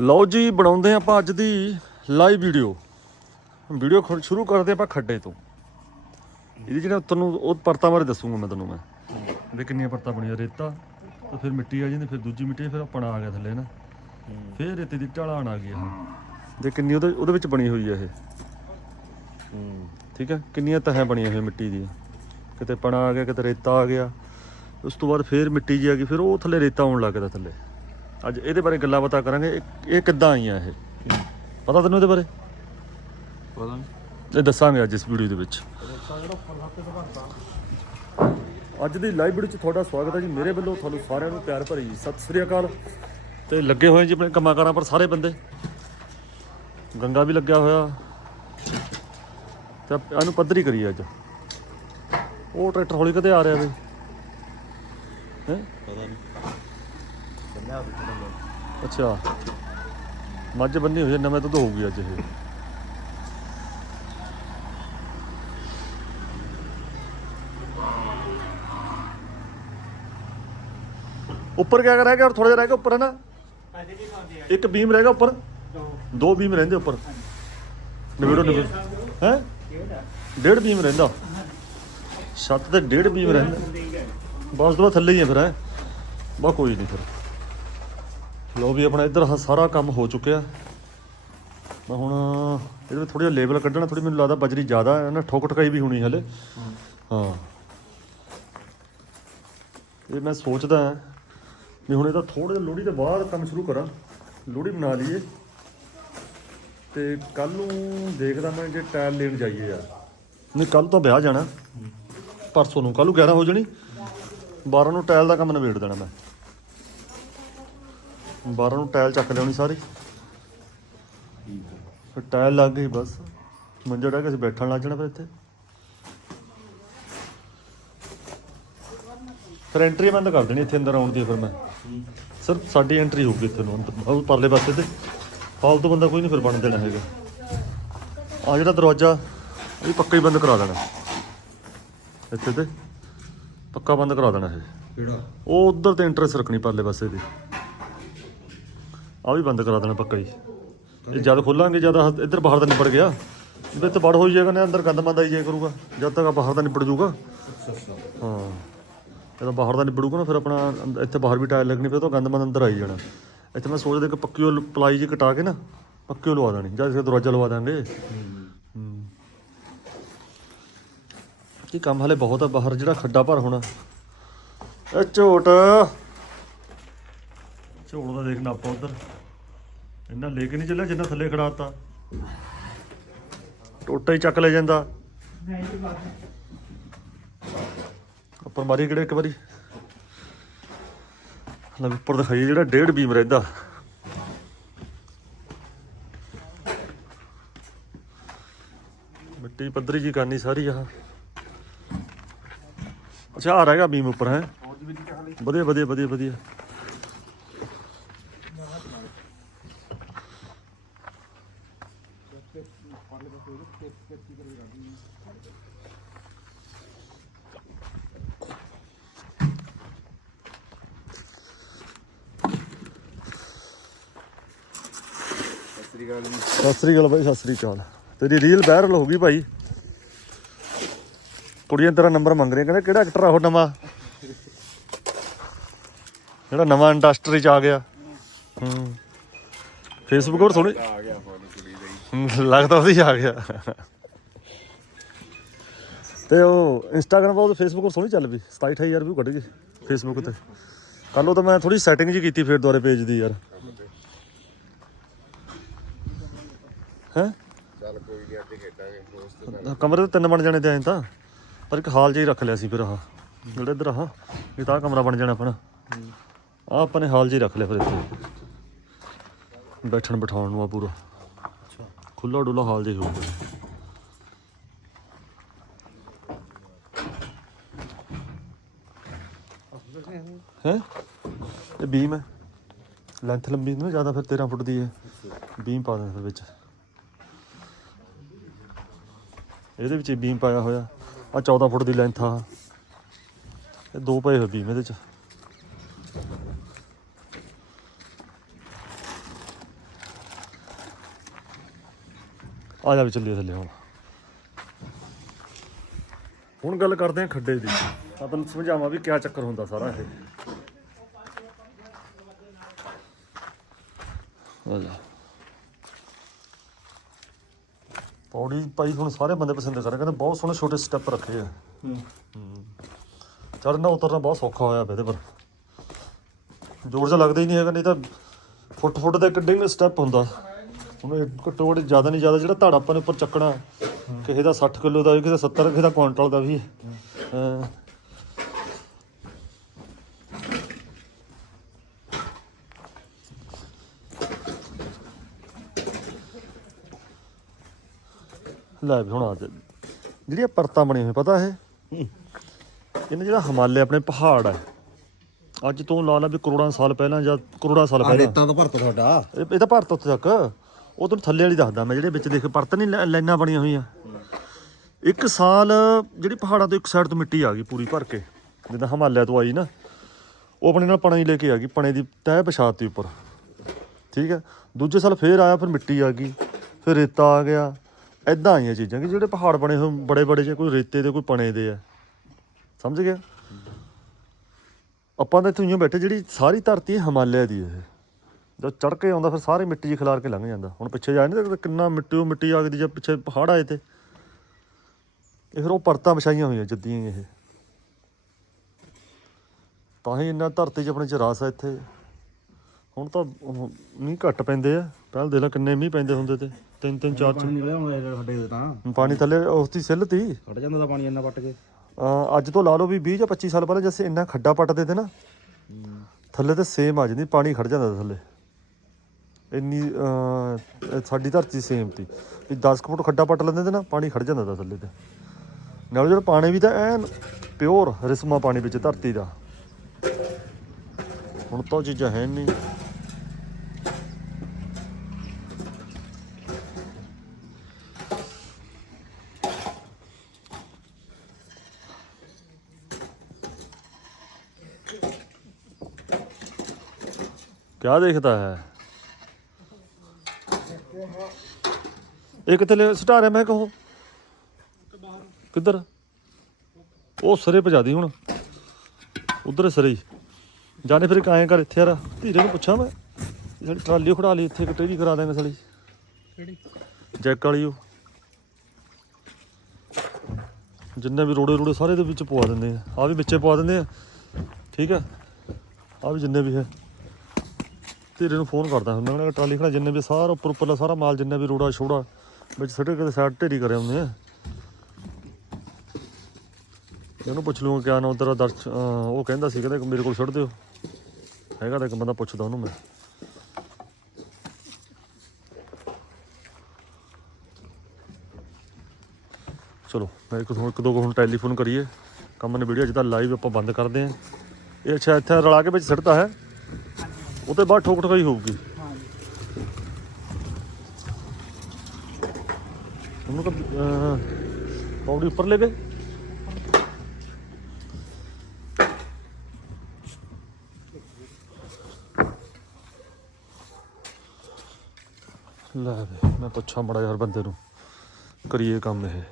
ਲਓ ਜੀ, ਬਣਾਉਂਦੇ ਹਾਂ ਆਪਾਂ ਅੱਜ ਦੀ ਲਾਈਵ ਵੀਡੀਓ ਵੀਡੀਓ ਖ- ਸ਼ੁਰੂ ਕਰਦੇ ਆਪਾਂ ਖੱਡੇ ਤੋਂ। ਇਹਦੀ ਜਿਹੜਾ ਤੁਹਾਨੂੰ ਉਹ ਪਰਤਾਂ ਬਾਰੇ ਦੱਸੂਗਾ ਮੈਂ ਤੁਹਾਨੂੰ ਮੈਂ। ਇਹਦੇ ਕਿੰਨੀਆਂ ਪਰਤਾਂ ਬਣੀਆਂ, ਰੇਤਾ, ਤੇ ਫਿਰ ਮਿੱਟੀ ਆ ਜਾਂਦੀ, ਫਿਰ ਦੂਜੀ ਮਿੱਟੀ, ਫਿਰ ਆਪਣਾ ਆ ਗਿਆ ਥੱਲੇ ਨਾ। ਫਿਰ ਰੇਤੇ ਦੀ ਢਾਲਾਣ ਆ ਗਈ ਇਹ। ਦੇ ਕਿੰਨੀ ਉਹਦੇ ਉਹਦੇ ਵਿੱਚ ਬਣੀ ਹੋਈ ਹੈ ਇਹ। ਠੀਕ ਹੈ? ਕਿੰਨੀਆਂ ਤਹਾਂ ਬਣੀਆਂ ਹੋਈਆਂ ਮਿੱਟੀ ਦੀਆਂ। ਕਿਤੇ ਪਣਾ ਆ ਗਿਆ, ਕਿਤੇ ਰੇਤਾ ਆ ਗਿਆ। ਉਸ ਤੋਂ ਬਾਅਦ ਫਿਰ ਮਿੱਟੀ ਜੀ ਆ ਗਈ, ਫਿਰ ਉਹ ਥੱਲੇ ਰੇਤਾ ਆਉਣ ਲੱਗ ਗਿਆ ਥੱਲੇ। ਅੱਜ ਇਹਦੇ ਬਾਰੇ ਗੱਲਾਂ ਬਾਤਾਂ ਕਰਾਂਗੇ। ਇਹ- ਇਹ ਕਿੱਦਾਂ ਆਈਆਂ ਇਹ? ਪਤਾ ਤੈਨੂੰ ਇਹਦੇ ਬਾਰੇ? ਪਤਾ ਨਹੀਂ। ਇਹ ਦੱਸਾਂਗੇ ਅੱਜ ਇਸ ਵੀਡੀਓ ਦੇ ਵਿੱਚ। ਅੱਜ ਦੀ ਲਾਈਵ ਵੀਡੀਓ 'ਚ ਤੁਹਾਡਾ ਸਵਾਗਤ ਹੈ ਜੀ। ਮੇਰੇ ਵੱਲੋਂ ਤੁਹਾਨੂੰ ਸਾਰਿਆਂ ਨੂੰ ਪਿਆਰ ਭਰੀ ਸਤਿ ਸ੍ਰੀ ਅਕਾਲ। ਤੇ ਲੱਗੇ ਹੋਏ ਜੀ ਆਪਣੇ ਕੰਮਾਂ ਕਾਰਾਂ ਪਰ ਸਾਰੇ ਬੰਦੇ। ਗੰਗਾ ਵੀ ਲੱਗਿਆ ਹੋਇਆ। ਤੇ ਇਹਨੂੰ ਪੱਧਰੀ ਕਰੀ ਅੱਜ। ਉਹ ਟਰੈਕਟਰ ਹੌਲੀ ਕਦੇ ਆ ਰਿਹਾ ਬਈ ਹੈ? ਪਤਾ ਨਹੀਂ। ਅੱਛਾ। ਮੱਝ ਬੰਨੀ ਹੋਈ ਹੈ ਨਵੇਂ ਦੁੱਧ ਹੋਊਗੀ ਅੱਜ ਇਹ। ਉੱਪਰ ਕਿਆ ਰਹਿ ਗਿਆ? ਥੋੜਾ ਜਿਹਾ ਰਹਿ ਗਿਆ ਉੱਪਰ ਹੈ ਨਾ ਇੱਕ ਬੀਮ ਰਹਿ ਗਿਆ ਉੱਪਰ? ਦੋ। ਬੀਮ ਰਹਿੰਦੇ ਉੱਪਰ। ਨਿਬੜੋ ਨਿਬੜੋ। ਹੈ? ਡੇਢ ਬੀਮ ਰਹਿੰਦਾ। ਛੱਤ ਤੇ ਡੇਢ ਬੀਮ ਰਹਿੰਦਾ। ਬਸ ਦੋ ਥੱਲੇ ਹੀ ਹੈ ਫਿਰ ਹੈ? ਬਾ ਕੋਈ ਨਹੀਂ ਫਿਰ। ਲੋ ਵੀ ਆਪਣਾ ਇੱਧਰ ਹ- ਸਾਰਾ ਕੰਮ ਹੋ ਚੁੱਕਿਆ। ਮੈਂ ਹੁਣ ਇਹਦੇ ਵਿੱਚ ਥੋੜੀ ਜਿਹਾ ਲੇਬਲ ਕੱਢਣਾ ਥੋੜੀ ਮੈਨੂੰ ਲੱਗਦਾ ਬਜਰੀ ਜ਼ਿਆਦਾ ਹੈ, ਨਾ ਠੋਕ ਠਕਾਈ ਵੀ ਹੋਣੀ ਹਲੇ। ਹਾਂ। ਇਹ ਮੈਂ ਸੋਚਦਾ ਵੀ ਹੁਣ ਇਹਦਾ ਥੋੜਾ ਜਿਹਾ ਲੋਹੜੀ ਦੇ ਬਾਅਦ ਕੰਮ ਸ਼ੁਰੂ ਕਰਾਂ। ਲੋਹੜੀ ਬਣਾ ਲਈਏ। ਤੇ ਕੱਲ ਨੂੰ ਦੇਖਦਾ ਮੈਂ ਜੇ ਟਾਇਲ ਲੈਣ ਜਾਈਏ ਯਾਰ। ਨਹੀਂ ਕੱਲ ਤਾਂ ਵਿਆਹ ਜਾਣਾ। ਪਰਸੋਂ ਨੂੰ। ਕੱਲ ਨੂੰ 11 ਹੋ ਜਾਣੀ। 12 ਨੂੰ ਟਾਇਲ ਦਾ ਕੰਮ ਨਿਬੇੜ ਦੇਣਾ ਮੈਂ। 12 ਨੂੰ ਟਾਇਲ ਚੱਕ ਲਿਆਉਣੀ ਸਾਰੀ। ਫਿਰ ਟਾਇਲ ਲੱਗ ਗਈ ਬਸ। ਮੰਜਾ ਡਾ ਕੇ ਅਸੀਂ ਬੈਠਣ ਲੱਗ ਜਾਣਾ ਫਿਰ ਇੱਥੇ। ਫਿਰ ਐਂਟਰੀ ਬੰਦ ਕਰ ਦੇਣੀ ਇੱਥੇ ਅੰਦਰ ਆਉਣ ਦੀ ਫਿਰ ਮੈਂ। ਸਿਰਫ ਸਾਡੀ ਐਂਟਰੀ ਹੋਊਗੀ ਇੱਥੇ ਨੂੰ ਅੰਦਰ। ਪਰਲੇ ਪਾਸੇ ਤੇ। ਫਾਲਤੂ ਬੰਦਾ ਕੋਈ ਨਹੀਂ ਫਿਰ ਬਣ ਦੇਣਾ ਹੈਗਾ। ਆ ਜਿਹੜਾ ਦਰਵਾਜ਼ਾ ਇਹ ਪੱਕਾ ਹੀ ਬੰਦ ਕਰਾ ਦੇਣਾ। ਇੱਥੇ ਤੇ। ਪੱਕਾ ਬੰਦ ਕਰਾ ਦੇਣਾ ਇਹ। ਕਿਹੜਾ? ਉਹ ਉਧਰ ਤੇ ਇੰਟਰਸ ਰੱਖਣੀ ਪਰਲੇ ਪਾਸੇ ਦੀ ਆ ਵੀ ਬੰਦ ਕਰਾ ਦੇਣਾ ਪੱਕਾ ਹੀ ਇਹ ਜਦ ਖੋਲਾਂਗੇ, ਜਦ ਆਹ ਇੱਧਰ ਬਾਹਰ ਦਾ ਨਿਬੜ ਗਿਆ ਵਿੱਚ ਵੜ ਹੋਈ ਜਾਏਗਾ ਨੇ, ਅੰਦਰ ਗੰਦ ਮੰਦ ਆਈ ਜਾਇਆ ਕਰੂਗਾ। ਜਦ ਤੱਕ ਆ ਬਾਹਰ ਦਾ ਨਿਬੜ ਜਾਊਗਾ। ਹਾਂ। ਜਦੋਂ ਬਾਹਰ ਦਾ ਨਿਬੜੂਗਾ ਨਾ, ਫਿਰ ਆਪਣਾ ਅੰਦ- ਇੱਥੇ ਬਾਹਰ ਵੀ ਟਾਇਲ ਲੱਗਣੀ, ਫਿਰ ਤਾਂ ਗੰਦ ਮੰਦ ਅੰਦਰ ਆਈ ਜਾਣਾ। ਇੱਥੇ ਮੈਂ ਸੋਚਦਾ ਕਿ ਪੱਕੀ ਉਹ ਪਲਾਈ ਜੀ ਕਟਾ ਕੇ ਨਾ, ਪੱਕੀ ਉਹ ਲਵਾ ਦੇਣੀ, ਜਦ ਇਸੇ ਦਰਵਾਜ਼ਾ ਲਵਾ ਦਾਂਗੇ। ਹੂੰ। ਕੀ ਕੰਮ ਹਲੇ ਬਹੁਤ ਆ, ਬਾਹਰ ਜਿਹੜਾ ਖੱਡਾ ਭਰ ਹੋਣਾ। ਇਹ ਝੋਟ। ਝੋਲ ਦਾ ਦੇਖਣਾ ਆਪਾਂ ਉਧਰ। ਇੰਨਾ ਲੈ ਕੇ ਨਹੀਂ ਚੱਲਿਆ ਜਿੰਨਾ ਥੱਲੇ ਖੜਾਤਾ ਟੋਟਾ ਹੀ ਚੱਕ ਲੈ ਜਾਂਦਾ। ਉੱਪਰ ਮਾਰੀ ਕਿਹੜੇ ਇੱਕ ਵਾਰੀ? ਲੈ ਉੱਪਰ ਦਿਖਾਈ ਜਿਹੜਾ ਡੇਢ ਬੀਮ ਰਹਿੰਦਾ। ਮਿੱਟੀ ਪੱਧਰੀ ਜੀ ਕਰਨੀ ਸਾਰੀ ਆਹ। ਅੱਛਾ ਆ ਰਹੇਗਾ ਬੀਮ ਉੱਪਰ, ਹੈ? ਵਧੀਆ ਵਧੀਆ ਵਧੀਆ ਵਧੀਆ ਸਤਿ ਸ੍ਰੀ ਅਕਾਲ ਜੀ ਸਤਿ ਸ੍ਰੀ ਅਕਾਲ ਭਾਈ ਸਤਿ ਸ੍ਰੀ ਅਕਾਲ। ਤੇਰੀ ਰੀਲ ਵਾਇਰਲ ਹੋ ਗਈ ਭਾਈ। ਕੁੜੀਆਂ ਤੇਰਾ ਨੰਬਰ ਮੰਗ ਰਹੀਆਂ ਕਹਿੰਦੇ ਕਿਹੜਾ ਐਕਟਰ ਆ ਉਹ ਨਵਾਂ? ਜਿਹੜਾ ਨਵਾਂ ਇੰਡਸਟਰੀ ਚ ਆ ਗਿਆ। ਹੂੰ। ਫੇਸਬੁੱਕ ਪਰ ਸੋਹਣੀ ਆ ਗਿਆ ਫੋਨ ਕੁੜੀ ਦਾ ਹੂੰ, ਲੱਗਦਾ ਉਹਦੀ ਆ ਗਿਆ। ਤੇ ਉਹ ਇੰਸਟਾਗ੍ਰਾਮ ਉਹ ਫੇਸਬੁੱਕ ਪਰ ਸੋਹਣੀ ਚੱਲ ਪਈ 27 28000 ਵੀ ਕੱਢ ਗਈ ਫੇਸਬੁੱਕ ਤੇ ਕੱਲ ਉਹ ਤਾਂ ਮੈਂ ਥੋੜੀ ਸੈਟਿੰਗ ਜੀ ਕੀਤੀ ਫਿਰ ਦੁਆਰੇ ਪੇਜ ਦੀ ਯਾਰ। ਹੈਂ? ਚੱਲ ਕੋਈ ਨਹੀਂ ਅੱਜ ਖੇਡਾਂਗੇ ਦੋਸਤ ਨਾਲ। ਕਮਰੇ ਤੇ ਤਿੰਨ ਬਣ ਜਾਣੇ ਤੇ ਐਂ ਤਾਂ। ਪਰ ਇੱਕ ਹਾਲ ਜਿਹਾ ਹੀ ਰੱਖ ਲਿਆ ਸੀ ਫਿਰ ਆਹ। ਜਿਹੜਾ ਇੱਧਰ ਆਹ ਇਹ ਤਾਂ ਆਹ ਕਮਰਾ ਬਣ ਜਾਣਾ ਆਪਣਾ। ਆ ਆਪਾਂ ਨੇ ਹਾਲ ਜਿਹਾ ਹੀ ਰੱਖ ਲਿਆ ਫਿਰ ਇੱਥੇ। ਬੈਠਣ ਬਿਠਾਉਣ ਨੂੰ ਆ ਪੂਰਾ। ਖੁੱਲਾ ਡੁੱਲਾ ਹਾਲ ਜਿਹਾ ਹੀ ਹੋਊਗਾ। ਹੈ? ਇਹ ਬੀਮ ਹੈ। ਲੈਂਥ ਲੰਬੀ ਨਾ ਜ਼ਿਆਦਾ ਫਿਰ 13 ਫੁੱਟ ਦੀ ਹੈ। ਬੀਮ ਪਾ ਦੇਣਾ ਫਿਰ ਵਿੱਚ। ਇਹਦੇ ਵਿੱਚ ਬੀਮ ਪਾਇਆ ਹੋਇਆ। ਆ 14 ਫੁੱਟ ਦੀ ਲੈਂਥ ਆ। ਇਹ ਦੋ ਪਏ ਹੋਏ ਬੀਮ ਇਹਦੇ ਚ। ਆ ਜਾ ਵੀ ਚੱਲੀਏ ਥੱਲੇ ਹੁਣ। ਹੁਣ ਗੱਲ ਕਰਦੇ ਆ ਖੱਡੇ ਦੀ। ਤਾਂ ਤੁਹਾਨੂੰ ਸਮਝਾਵਾਂ ਵੀ ਕਿਆ ਚੱਕਰ ਹੁੰਦਾ ਸਾਰਾ ਇਹ। ਵਾਲਾ ਪੌੜੀ ਪਾਈ ਹੁਣ ਸਾਰੇ ਬੰਦੇ ਪਸੰਦ ਕਰ ਰਹੇ ਕਹਿੰਦੇ ਬਹੁਤ ਸੋਹਣੇ ਛੋਟੇ ਸਟੈਪ ਰੱਖੇ ਆ। ਚੜਨਾ ਉਤਰਨਾ ਬਹੁਤ ਸੌਖਾ ਹੋਇਆ ਪਿਆ ਇਹਦੇ ਪਰ। ਜੋਰ ਜਿਹਾ ਲੱਗਦਾ ਹੀ ਨਹੀਂ ਹੈਗਾ ਨਹੀਂ ਤਾਂ ਫੁੱਟ ਫੁੱਟ ਦਾ ਕਿੱਡੇ ਨੇ ਸਟੈਪ ਹੁੰਦਾ। ਹੁਣ ਘੱਟੋ ਘੱਟ ਜ਼ਿਆਦਾ ਨਹੀਂ ਜ਼ਿਆਦਾ ਜਿਹੜਾ ਧੜ ਆਪਾਂ ਨੇ ਉੱਪਰ ਚੱਕਣਾ ਕਿਸੇ ਦਾ 60 ਕਿਲੋ ਦਾ ਵੀ ਕਿਸੇ ਦਾ 70 ਕਿਸੇ ਦਾ ਕੁਆਂਟਲ ਦਾ ਵੀ। ਲੈ ਵੀ ਹੁਣ ਆ ਜਾ ਜਿਹੜੀਆਂ ਪਰਤਾਂ ਬਣੀਆਂ ਹੋਈਆਂ ਪਤਾ ਇਹ? ਇਹਨਾਂ ਜਿਹੜਾ ਹਿਮਾਲਿਆ ਆਪਣੇ ਪਹਾੜ ਹੈ ਅੱਜ ਤੋਂ ਲਾ ਲਾ ਵੀ ਕਰੋੜਾਂ ਸਾਲ ਪਹਿਲਾਂ ਜਾਂ ਕਰੋੜਾਂ ਸਾਲ ਪਹਿਲਾਂ। ਰੇਤਾਂ ਤੋਂ ਭਰਤਾ ਤੁਹਾਡਾ। ਇਹ ਇਹ ਤਾਂ ਭਾਰਤ ਉੱਥੇ ਤੱਕ। ਉਹ ਤੈਨੂੰ ਥੱਲੇ ਵਾਲੀ ਦੱਸਦਾ ਮੈਂ ਜਿਹੜੇ ਵਿੱਚ ਦੇਖ ਪਰਤ ਨਹੀਂ ਲਾਈਨਾਂ ਬਣੀਆਂ ਹੋਈਆਂ। ਇੱਕ ਸਾਲ ਜਿਹੜੀ ਪਹਾੜਾਂ ਤੋਂ ਇੱਕ ਸਾਈਡ ਤੋਂ ਮਿੱਟੀ ਆ ਗਈ ਪੂਰੀ ਭਰ ਕੇ। ਜਿੱਦਾਂ ਹਿਮਾਲਿਆ ਤੋਂ ਆਈ ਨਾ ਉਹ ਆਪਣੇ ਨਾਲ ਪਣੇ ਲੈ ਕੇ ਆ ਗਈ ਪਣੇ ਦੀ ਤਹਿ ਵਿਛਾਤੀ ਉੱਪਰ। ਠੀਕ ਹੈ? ਦੂਜੇ ਸਾਲ ਫੇਰ ਆਇਆ ਫਿਰ ਮਿੱਟੀ ਆ ਗਈ ਫਿਰ ਰੇਤਾ ਆ ਗਿਆ। ਐਦਾਂ ਆਈਆਂ ਚੀਜ਼ਾਂ ਕਿ ਜਿਹੜੇ ਪਹਾੜ ਬਣੇ ਹੋਏ, ਬੜੇ ਬੜੇ ਜੇ ਕੋਈ ਰੇਤੇ ਦੇ, ਕੋਈ ਪਣੇ ਦੇ ਆ। ਸਮਝ ਗਿਆ? ਆਪਾਂ ਤਾਂ ਇੱਥੇ ਹੀ ਬੈਠੇ, ਜਿਹੜੀ ਸਾਰੀ ਧਰਤੀ ਹਿਮਾਲਿਆ ਦੀ ਇਹ। ਜਦ ਚੜ ਕੇ ਆਉਂਦਾ, ਫਿਰ ਸਾਰੇ ਮਿੱਟੀ 'ਚ ਖਿਲਾਰ ਕੇ ਲੰਘ ਜਾਂਦਾ। ਹੁਣ ਪਿੱਛੇ ਜਾ ਨਹੀਂ ਦੇਖਦੇ ਕਿੰਨਾ ਮਿੱਟੀ, ਉਹ ਮਿੱਟੀ ਆ ਗਈ ਜਾਂ ਪਿੱਛੇ ਪਹਾੜ ਆਏ ਤੇ। ਇਹ ਫਿਰ ਉਹ ਪਰਤਾਂ ਵਿਛਾਈਆਂ ਹੋਈਆਂ ਜੱਦੀਆਂ ਹੀ ਇਹ। ਤਾਂ ਹੀ ਇੰਨਾ ਧਰਤੀ 'ਚ ਆਪਣੇ ਚ ਰਸ ਆ ਇੱਥੇ। ਹੁਣ ਤਾਂ ਮੀਂਹ ਘੱਟ ਪੈਂਦੇ ਆ। ਪਹਿਲਾਂ ਦੇਖ ਲੈ ਕਿੰਨੇ ਮੀਂਹ ਪੈਂਦੇ ਹੁੰਦੇ ਤੇ। ਤਿੰਨ ਤਿੰਨ ਚਾਰ ਚਾਰ ਪਾਣੀ ਨਿਕਲਿਆ ਹੁਣ ਇਹ ਸਾਡੇ ਦੇ ਤਾਂ। ਪਾਣੀ ਥੱਲੇ ਉਸ ਦੀ ਸਿੱਲ ਤੀ। ਖੜ ਜਾਂਦਾ ਤਾਂ ਪਾਣੀ ਇੰਨਾ ਪੱਟ ਕੇ। ਅਹ ਅੱਜ ਤੋਂ ਲਾ ਲਓ ਵੀ 20 ਜਾਂ 25 ਸਾਲ ਪਹਿਲਾਂ ਜੈਸੇ ਇੰਨਾ ਖੱਡਾ ਪੱਟਦੇ ਤੇ ਨਾ ਥੱਲੇ ਤੇ ਸੇਮ ਆ ਜਾਂਦੀ ਪਾਣੀ ਖੜ ਜਾਂਦਾ ਥੱਲੇ। ਇੰਨੀ ਅਹ, ਸਾਡੀ ਧਰਤੀ ਸੇਮ ਤੀ। ਵੀ 10 ਕੁ ਫੁੱਟ ਖੱਡਾ ਪੱਟ ਲੈਂਦੇ ਤੇ ਨਾ ਪਾਣੀ ਖੜ ਜਾਂਦਾ ਤਾ ਥੱਲੇ ਤੇ। ਨਾਲ ਜਿਹੜਾ ਪਾਣੀ ਵੀ ਤਾਂ ਐਨ ਪਿਓਰ ਰਿਸਮਾ ਪਾਣੀ ਵਿੱਚ ਧਰਤੀ ਦਾ। ਹੁਣ ਤਾਂ ਉਹ ਚੀਜ਼ਾਂ ਹੈ ਨਹੀਂ क्या देखता है ਇਹ ਕਿੱਥੇ ਲੈ ਸਟਾਰਿਆ ਮੈਂ ਕਹੋ ਕਿੱਧਰ ਉਹ ਸਰੇ ਭਜਾ ਦੀ ਹੁਣ ਉਧਰ ਸਰੇ ਹੀ ਜਾਣੇ ਫਿਰ ਕਾਏ ਕਰ ਇੱਥੇ ਯਾਰ ਧੀਰੇ ਨੂੰ ਪੁੱਛਾਂ ਮੈਂ ਜਿਹੜੀ ਟਰਾਲੀ ਖੜਾ ਲਈ ਇੱਥੇ ਕਿਤੇ ਵੀ ਕਰਾ ਦਾਂਗੇ ਸਲੀ ਕਿਹੜੀ ਜੈਕ ਵਾਲੀ ਉਹ ਜਿੰਨੇ ਵੀ ਰੋੜੇ ਰੋੜੇ ਸਾਰੇ ਦੇ ਵਿੱਚ ਪਵਾ ਦਿੰਦੇ ਆ ਆ ਵੀ ਵਿੱਚੇ ਪਵਾ ਦਿੰਦੇ ਆ ਠੀਕ ਆ ਆ ਵੀ ਜਿੰਨੇ ਵੀ ਹੈ ਧੀਰੇ ਨੂੰ ਫੋਨ ਕਰਦਾ ਹੁੰਦਾ ਉਹਨਾਂ ਟਰਾਲੀ ਖੜਾ ਜਿੰਨੇ ਵੀ ਸਾਰਾ ਉੱਪਰ ਉੱਪਰਲਾ ਸਾਰਾ ਮਾਲ ਜਿੰਨਾ ਵੀ ਰੋੜਾ ਛੋੜਾ, ਵਿੱਚ ਸਿੱਟ ਕੇ ਸਾਈਡ ਢੇਰੀ ਕਰੇ ਹੁੰਦੇ ਆ ਇਹਨੂੰ ਪੁੱਛ ਲੂੰਗਾ ਕਿਆ ਨਾ ਉਧਰ ਦਰਸ਼ ਉਹ ਕਹਿੰਦਾ ਸੀ ਕਹਿੰਦਾ ਮੇਰੇ ਕੋਲ ਛੱਡ ਦਿਓ। ਹੈਗਾ ਤਾਂ ਇੱਕ ਬੰਦਾ ਪੁੱਛਦਾ ਉਹਨੂੰ ਮੈਂ। ਚਲੋ, ਮੈਂ ਇੱਕ ਹੁਣ ਇੱਕ ਦੋ ਕੁ ਹੁਣ ਟੈਲੀਫੋਨ ਕਰੀਏ। ਕੰਮ ਨੇ ਵੀਡੀਓ ਅੱਜ ਤਾਂ ਲਾਈਵ ਆਪਾਂ ਬੰਦ ਕਰਦੇ ਆਂ ਇਹ ਅੱਛਾ, ਇੱਥੇ ਰਲਾ ਕੇ ਵਿੱਚ ਸਿੱਟਦਾ ਹੈ। ਉਹ ਤੇ ਬਾਅਦ ਠੋਕ ਠਕਾਈ ਹੋਊਗੀ। ਉਹਨੂੰ ਤਾਂ ਪੌੜੀ ਉੱਪਰ ਲੈ ਗਏ। ਲੈ ਵੇ, ਮੈਂ ਪੁੱਛਾਂ ਮੜਾ ਯਾਰ ਬੰਦੇ ਨੂੰ, ਕਰੀਏ ਕੰਮ ਇਹ।